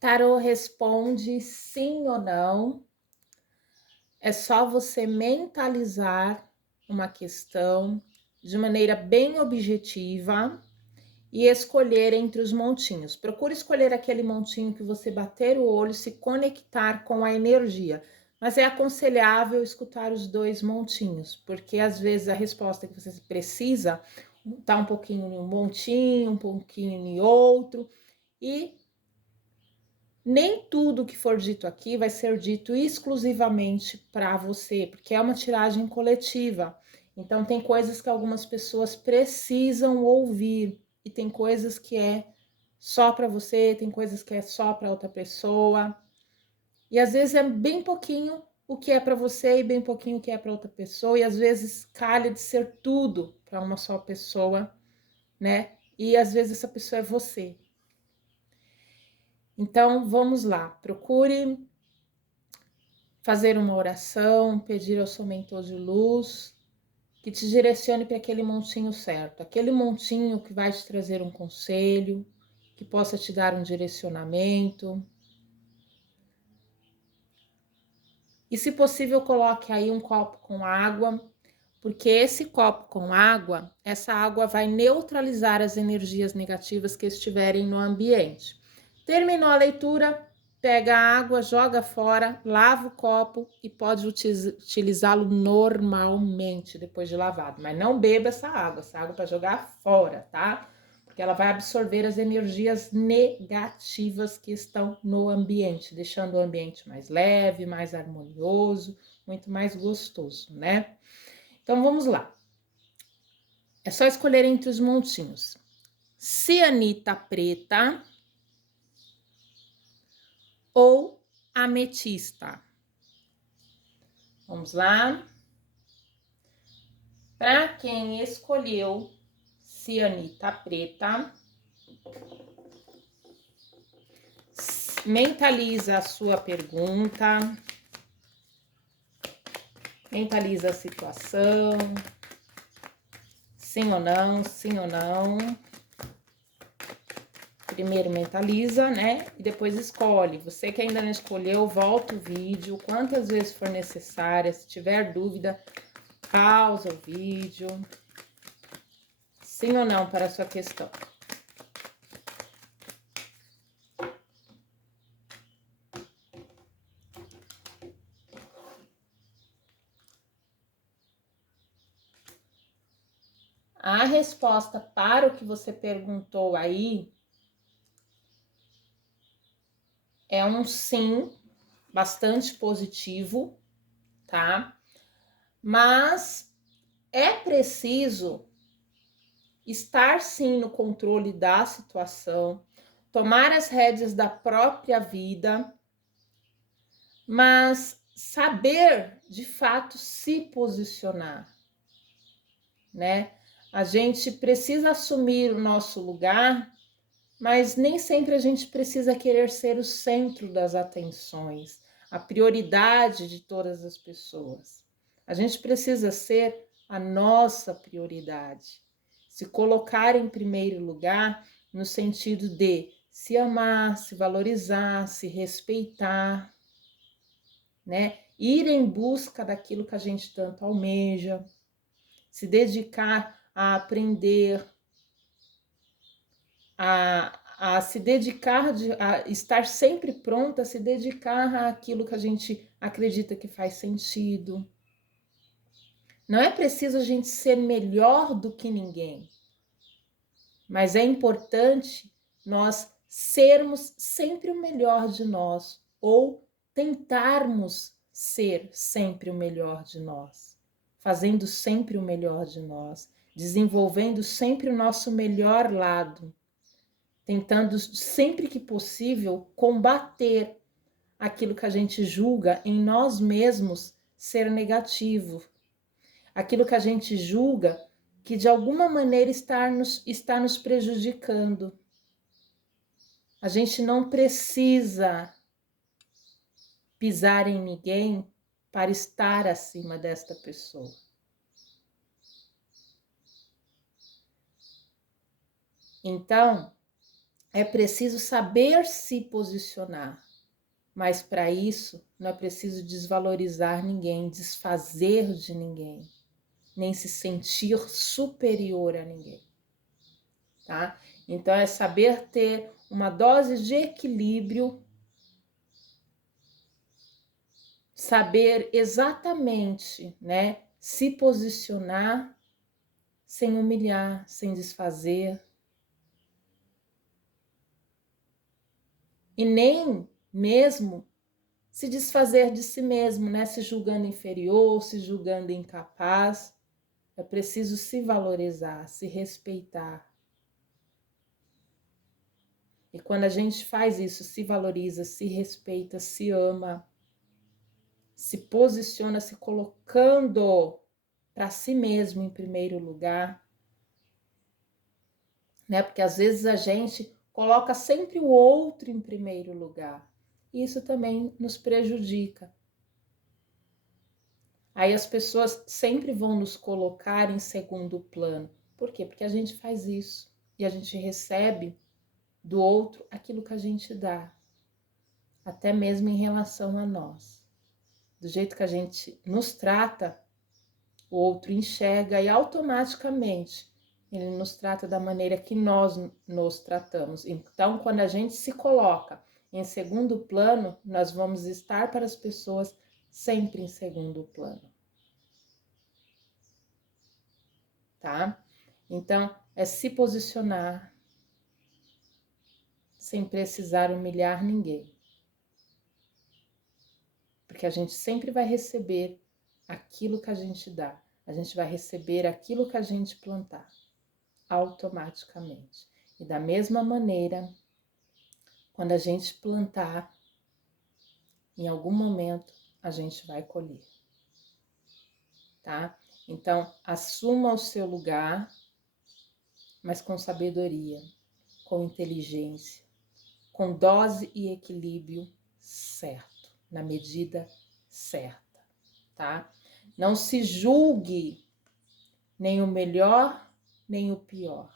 Tarô responde sim ou não. É só você mentalizar uma questão de maneira bem objetiva e escolher entre os montinhos. Procure escolher aquele montinho que você bater o olho, se conectar com a energia. Mas é aconselhável escutar os dois montinhos, porque às vezes a resposta que você precisa está um pouquinho em um montinho, um pouquinho em outro, e nem tudo que for dito aqui vai ser dito exclusivamente para você, porque é uma tiragem coletiva. Então, tem coisas que algumas pessoas precisam ouvir, e tem coisas que é só para você, tem coisas que é só para outra pessoa. E às vezes é bem pouquinho o que é para você e bem pouquinho o que é para outra pessoa, e às vezes calha de ser tudo para uma só pessoa, né? E às vezes essa pessoa é você. Então, vamos lá, procure fazer uma oração, pedir ao seu mentor de luz que te direcione para aquele montinho certo, aquele montinho que vai te trazer um conselho, que possa te dar um direcionamento. E, se possível, coloque aí um copo com água, porque esse copo com água, essa água vai neutralizar as energias negativas que estiverem no ambiente. Terminou a leitura, pega a água, joga fora, lava o copo e pode utilizá-lo normalmente depois de lavado. Mas não beba essa água para jogar fora, tá? Porque ela vai absorver as energias negativas que estão no ambiente, deixando o ambiente mais leve, mais harmonioso, muito mais gostoso, né? Então vamos lá. É só escolher entre os montinhos. Cianita preta ou ametista. Vamos lá. Para quem escolheu cianita preta, mentaliza a sua pergunta, mentaliza a situação, sim ou não, sim ou não. Primeiro mentaliza, né? E depois escolhe. Você que ainda não escolheu, volta o vídeo quantas vezes for necessária. Se tiver dúvida, pausa o vídeo. Sim ou não para a sua questão? A resposta para o que você perguntou aí é um sim, bastante positivo, tá? Mas é preciso estar sim no controle da situação, tomar as rédeas da própria vida, mas saber de fato se posicionar, né? A gente precisa assumir o nosso lugar, mas nem sempre a gente precisa querer ser o centro das atenções, a prioridade de todas as pessoas. A gente precisa ser a nossa prioridade, se colocar em primeiro lugar no sentido de se amar, se valorizar, se respeitar, né? Ir em busca daquilo que a gente tanto almeja, se dedicar a aprender, a se dedicar, a estar sempre pronta a se dedicar àquilo que a gente acredita que faz sentido. Não é preciso a gente ser melhor do que ninguém, mas é importante nós sermos sempre o melhor de nós, ou tentarmos ser sempre o melhor de nós, fazendo sempre o melhor de nós, desenvolvendo sempre o nosso melhor lado, tentando sempre que possível combater aquilo que a gente julga em nós mesmos ser negativo, aquilo que a gente julga que de alguma maneira está nos prejudicando. A gente não precisa pisar em ninguém para estar acima desta pessoa. Então, é preciso saber se posicionar, mas para isso não é preciso desvalorizar ninguém, desfazer de ninguém, nem se sentir superior a ninguém, tá? Então é saber ter uma dose de equilíbrio, saber exatamente, né, se posicionar sem humilhar, sem desfazer, e nem mesmo se desfazer de si mesmo, né? Se julgando inferior, se julgando incapaz. É preciso se valorizar, se respeitar. E quando a gente faz isso, se valoriza, se respeita, se ama, se posiciona, se colocando para si mesmo em primeiro lugar, né? Porque às vezes a gente coloca sempre o outro em primeiro lugar. E isso também nos prejudica. Aí as pessoas sempre vão nos colocar em segundo plano. Por quê? Porque a gente faz isso e a gente recebe do outro aquilo que a gente dá, até mesmo em relação a nós. Do jeito que a gente nos trata, o outro enxerga e automaticamente ele nos trata da maneira que nós nos tratamos. Então, quando a gente se coloca em segundo plano, nós vamos estar para as pessoas sempre em segundo plano. Tá? Então, é se posicionar sem precisar humilhar ninguém. Porque a gente sempre vai receber aquilo que a gente dá. A gente vai receber aquilo que a gente plantar, automaticamente. E da mesma maneira, quando a gente plantar, em algum momento a gente vai colher. Tá? Então, assuma o seu lugar, mas com sabedoria, com inteligência, com dose e equilíbrio certo, na medida certa, tá? Não se julgue nem o melhor, nem o pior.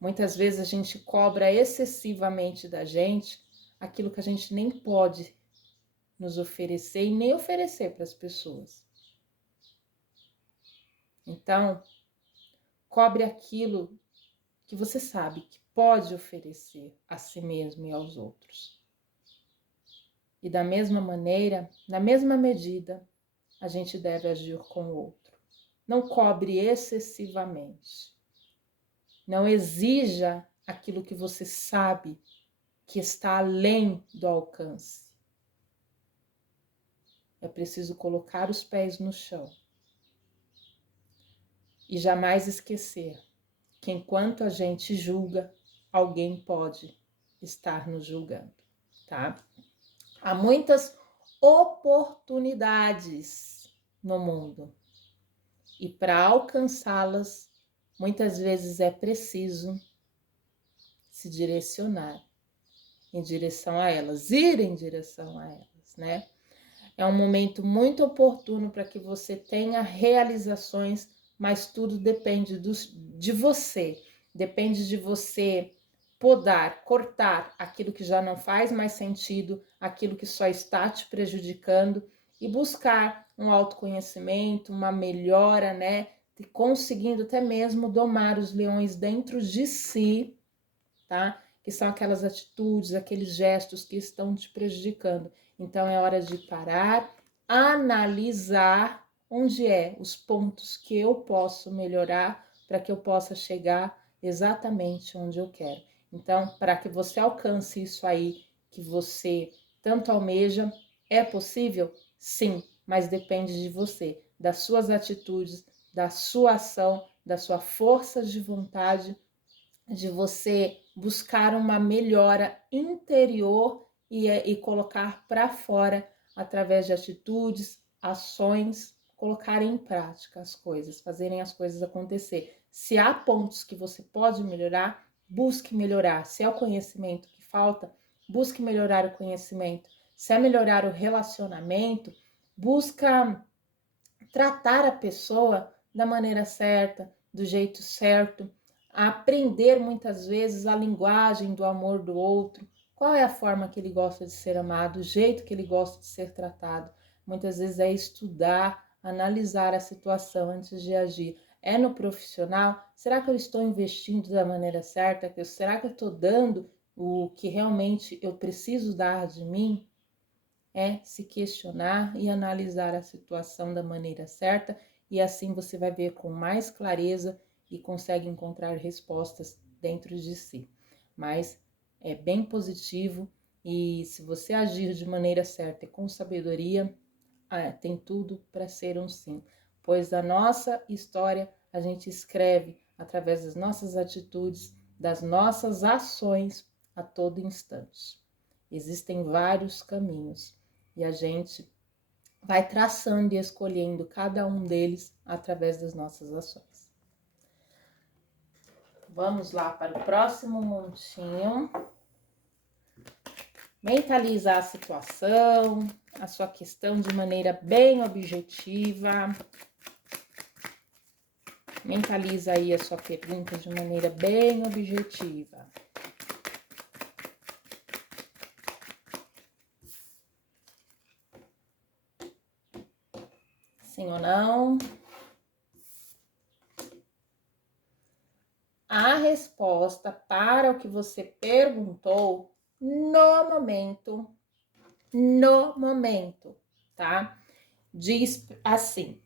Muitas vezes a gente cobra excessivamente da gente aquilo que a gente nem pode nos oferecer e nem oferecer para as pessoas. Então, cobre aquilo que você sabe que pode oferecer a si mesmo e aos outros. E da mesma maneira, na mesma medida, a gente deve agir com o outro. Não cobre excessivamente. Não exija aquilo que você sabe que está além do alcance. É preciso colocar os pés no chão. E jamais esquecer que enquanto a gente julga, alguém pode estar nos julgando, tá? Há muitas oportunidades no mundo. E para alcançá-las, muitas vezes é preciso se direcionar em direção a elas, ir em direção a elas, né? É um momento muito oportuno para que você tenha realizações, mas tudo depende de você. Depende de você podar, cortar aquilo que já não faz mais sentido, aquilo que só está te prejudicando e buscar um autoconhecimento, uma melhora, né? E conseguindo até mesmo domar os leões dentro de si, tá? Que são aquelas atitudes, aqueles gestos que estão te prejudicando. Então é hora de parar, analisar onde os pontos que eu posso melhorar para que eu possa chegar exatamente onde eu quero. Então, para que você alcance isso aí que você tanto almeja, é possível? Sim, mas depende de você, das suas atitudes, da sua ação, da sua força de vontade, de você buscar uma melhora interior e colocar para fora através de atitudes, ações, colocar em prática as coisas, fazerem as coisas acontecer. Se há pontos que você pode melhorar, busque melhorar. Se é o conhecimento que falta, busque melhorar o conhecimento. Se é melhorar o relacionamento, busca tratar a pessoa da maneira certa, do jeito certo, a aprender muitas vezes a linguagem do amor do outro. Qual é a forma que ele gosta de ser amado, o jeito que ele gosta de ser tratado? Muitas vezes é estudar, analisar a situação antes de agir. É no profissional? Será que eu estou investindo da maneira certa? Será que eu estou dando o que realmente eu preciso dar de mim? É se questionar e analisar a situação da maneira certa, e assim você vai ver com mais clareza e consegue encontrar respostas dentro de si. Mas é bem positivo, e se você agir de maneira certa e com sabedoria, tem tudo para ser um sim. Pois a nossa história a gente escreve através das nossas atitudes, das nossas ações a todo instante. Existem vários caminhos e a gente vai traçando e escolhendo cada um deles através das nossas ações. Vamos lá para o próximo montinho. Mentalizar a situação, a sua questão de maneira bem objetiva. Mentaliza aí a sua pergunta de maneira bem objetiva. Sim ou não? A resposta para o que você perguntou no momento, tá? Diz assim: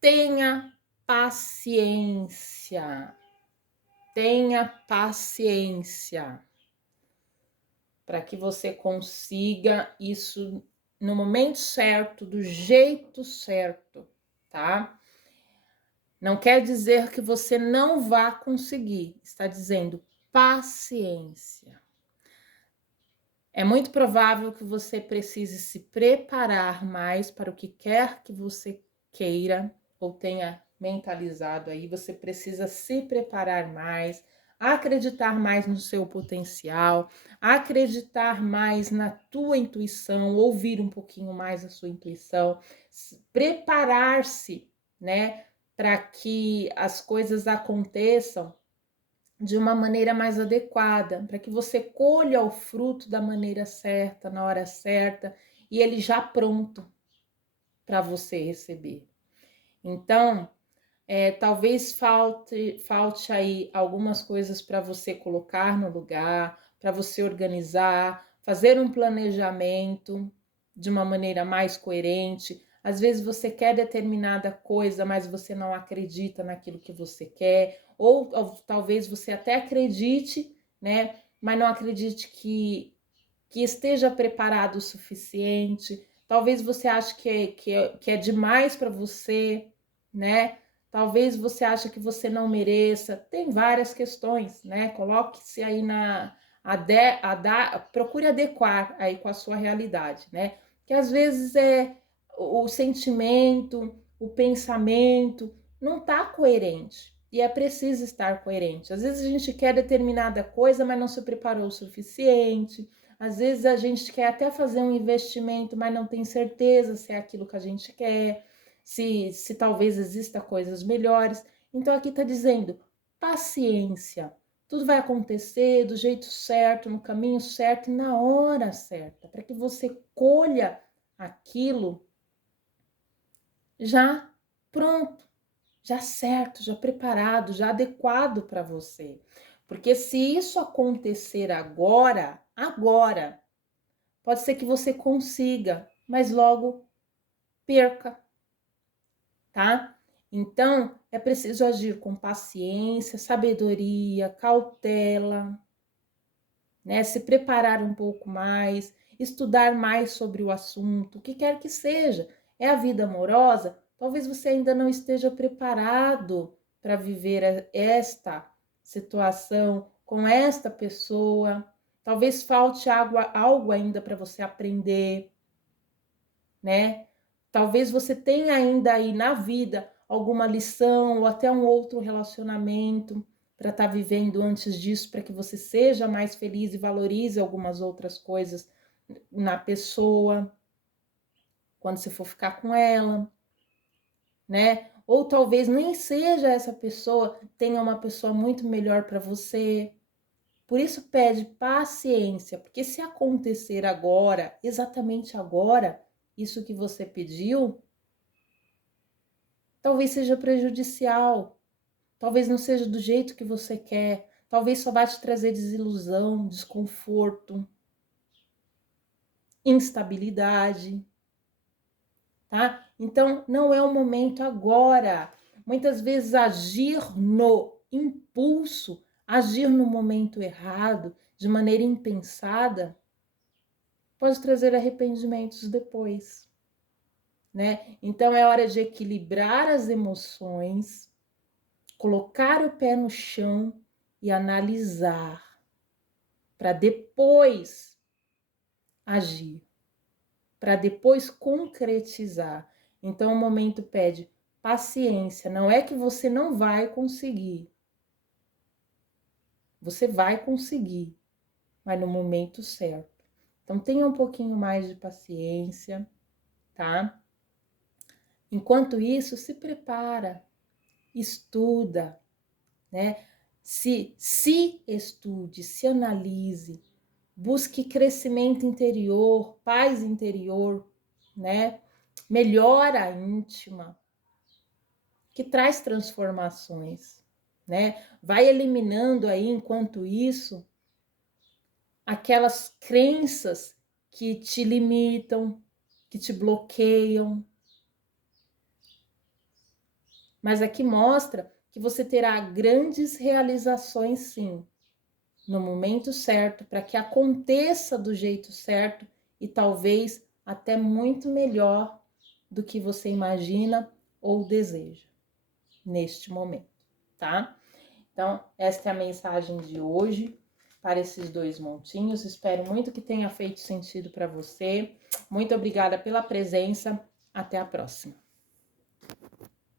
tenha paciência. Tenha paciência para que você consiga isso no momento certo, do jeito certo, tá? Não quer dizer que você não vá conseguir, está dizendo paciência. É muito provável que você precise se preparar mais para o que quer que você queira ou tenha mentalizado aí. Você precisa se preparar mais, acreditar mais no seu potencial, acreditar mais na tua intuição, ouvir um pouquinho mais a sua intuição, preparar-se, né, para que as coisas aconteçam de uma maneira mais adequada, para que você colha o fruto da maneira certa, na hora certa, e ele já pronto para você receber. Então, talvez falte aí algumas coisas para você colocar no lugar, para você organizar, fazer um planejamento de uma maneira mais coerente. Às vezes você quer determinada coisa, mas você não acredita naquilo que você quer, ou talvez você até acredite, né? Mas não acredite que esteja preparado o suficiente. Talvez você ache que é demais para você, né? Talvez você ache que você não mereça. Tem várias questões, né? Coloque-se aí procure adequar aí com a sua realidade, né? Que às vezes o sentimento, o pensamento não está coerente. E é preciso estar coerente. Às vezes a gente quer determinada coisa, mas não se preparou o suficiente. Às vezes a gente quer até fazer um investimento, mas não tem certeza se é aquilo que a gente quer, se talvez exista coisas melhores. Então aqui está dizendo paciência. Tudo vai acontecer do jeito certo, no caminho certo e na hora certa, para que você colha aquilo já pronto, já certo, já preparado, já adequado para você. Porque se isso acontecer agora, pode ser que você consiga, mas logo perca, tá? Então, é preciso agir com paciência, sabedoria, cautela, né? Se preparar um pouco mais, estudar mais sobre o assunto, o que quer que seja. É a vida amorosa? Talvez você ainda não esteja preparado para viver esta situação com esta pessoa. Talvez falte algo ainda para você aprender, né? Talvez você tenha ainda aí na vida alguma lição ou até um outro relacionamento para estar vivendo antes disso, para que você seja mais feliz e valorize algumas outras coisas na pessoa quando você for ficar com ela, né? ou talvez nem seja essa pessoa, tenha uma pessoa muito melhor para você. Por isso pede paciência, porque se acontecer agora, exatamente agora, isso que você pediu, talvez seja prejudicial, talvez não seja do jeito que você quer, talvez só vai te trazer desilusão, desconforto, instabilidade, tá? Então, não é o momento agora. Muitas vezes agir no impulso, agir no momento errado, de maneira impensada, pode trazer arrependimentos depois, né? Então é hora de equilibrar as emoções, colocar o pé no chão e analisar para depois agir, para depois concretizar. Então o momento pede paciência, não é que você não vai conseguir. Você vai conseguir, mas no momento certo. Então tenha um pouquinho mais de paciência, tá? Enquanto isso, se prepara, estuda, né? Se estude, se analise, busque crescimento interior, paz interior, né? Melhora íntima, que traz transformações, né? Vai eliminando aí, enquanto isso, aquelas crenças que te limitam, que te bloqueiam. Mas aqui mostra que você terá grandes realizações, sim, no momento certo, para que aconteça do jeito certo e talvez até muito melhor do que você imagina ou deseja neste momento, tá? Então, esta é a mensagem de hoje para esses 2 montinhos. Espero muito que tenha feito sentido para você. Muito obrigada pela presença. Até a próxima.